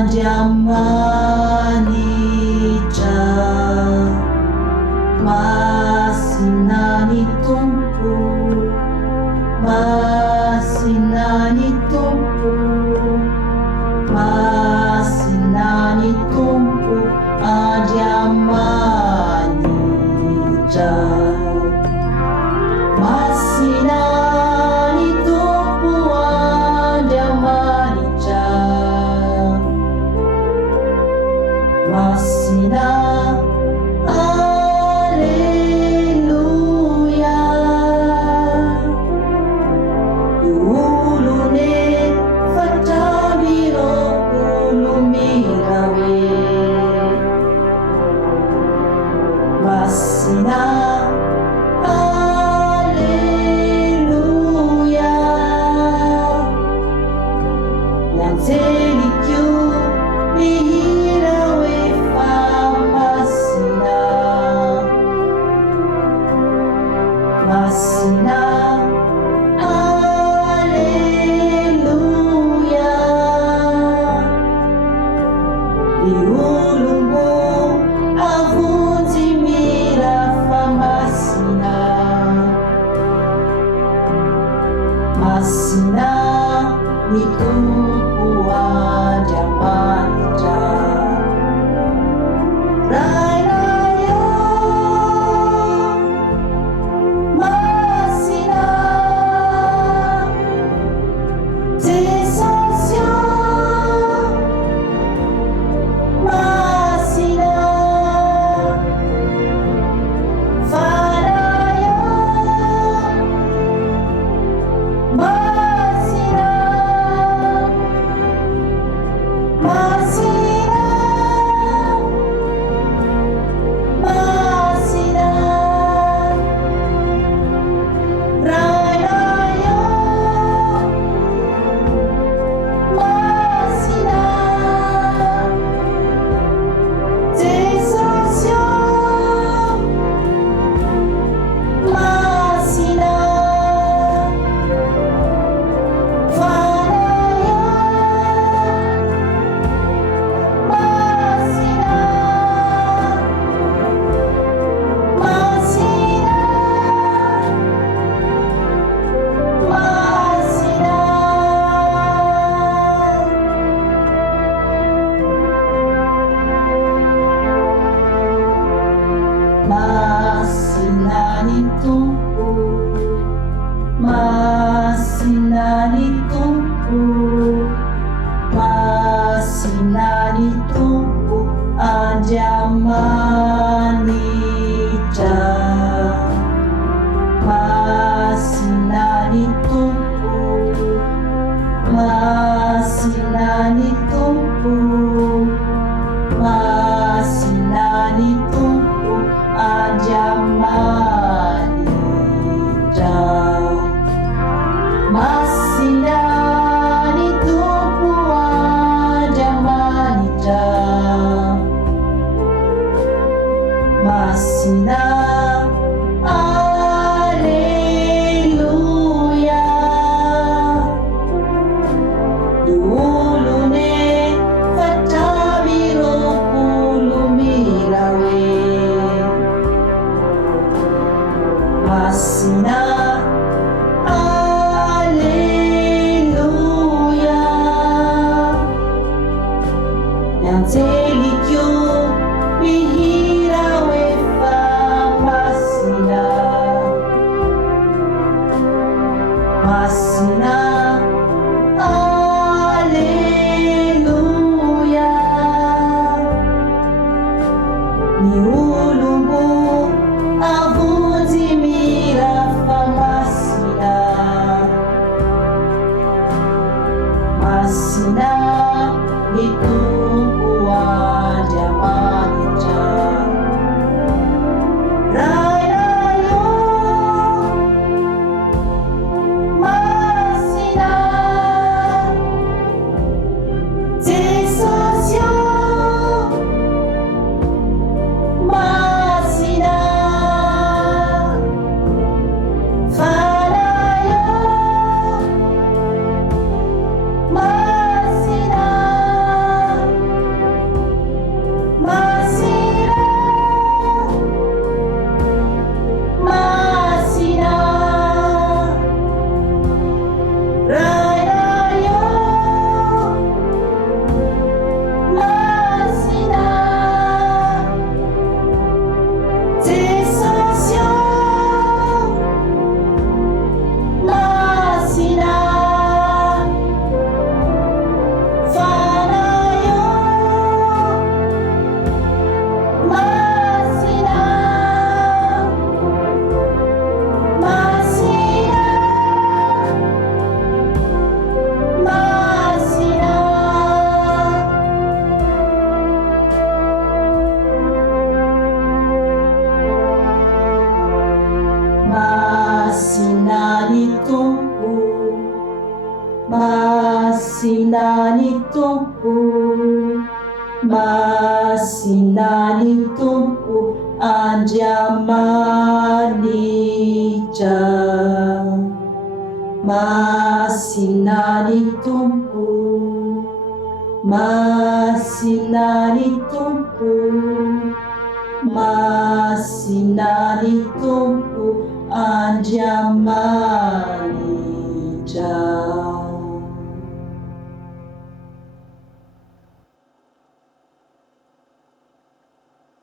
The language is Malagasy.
Ajamanija Masinani tumpu, Masinani tumpu, Masinani tumpu, Ajamanija Masinani tumpu, Ajamanija Masina, Alleluia. Ulune fatabiro ulumirawe. Masina, Alleluia. Yang telikyu mihirawe famasina, Masina, Alleluia. Iulungmu avuntimira famasina, Masina nitumpu Ajamanija. Rairayo Masina Tesasyo Masina Farayo Masina Masina Masina Rairayo Masina Tesasyo Masina Farayo Masina Masina Masina Masinani tumpu, Masinani tumpu, Masinani tumpu, Ajamanija. Masinani tumpu, Masinani tumpu, Masinani tumpu, Ajamanija. Masinani tumpu, Ajamanija. Masina, Alleluia. Ulune fatabiro ulumirawe. Masina, Alleluia. Yang telikyu mihirawe famasina, Masina, Alleluia. Niulungmu avuntimira famasina, Masina nitumpu Masinani tumpu anjamanija. Masinani tumpu, masinani tumpu, masinani tumpu anjamanija.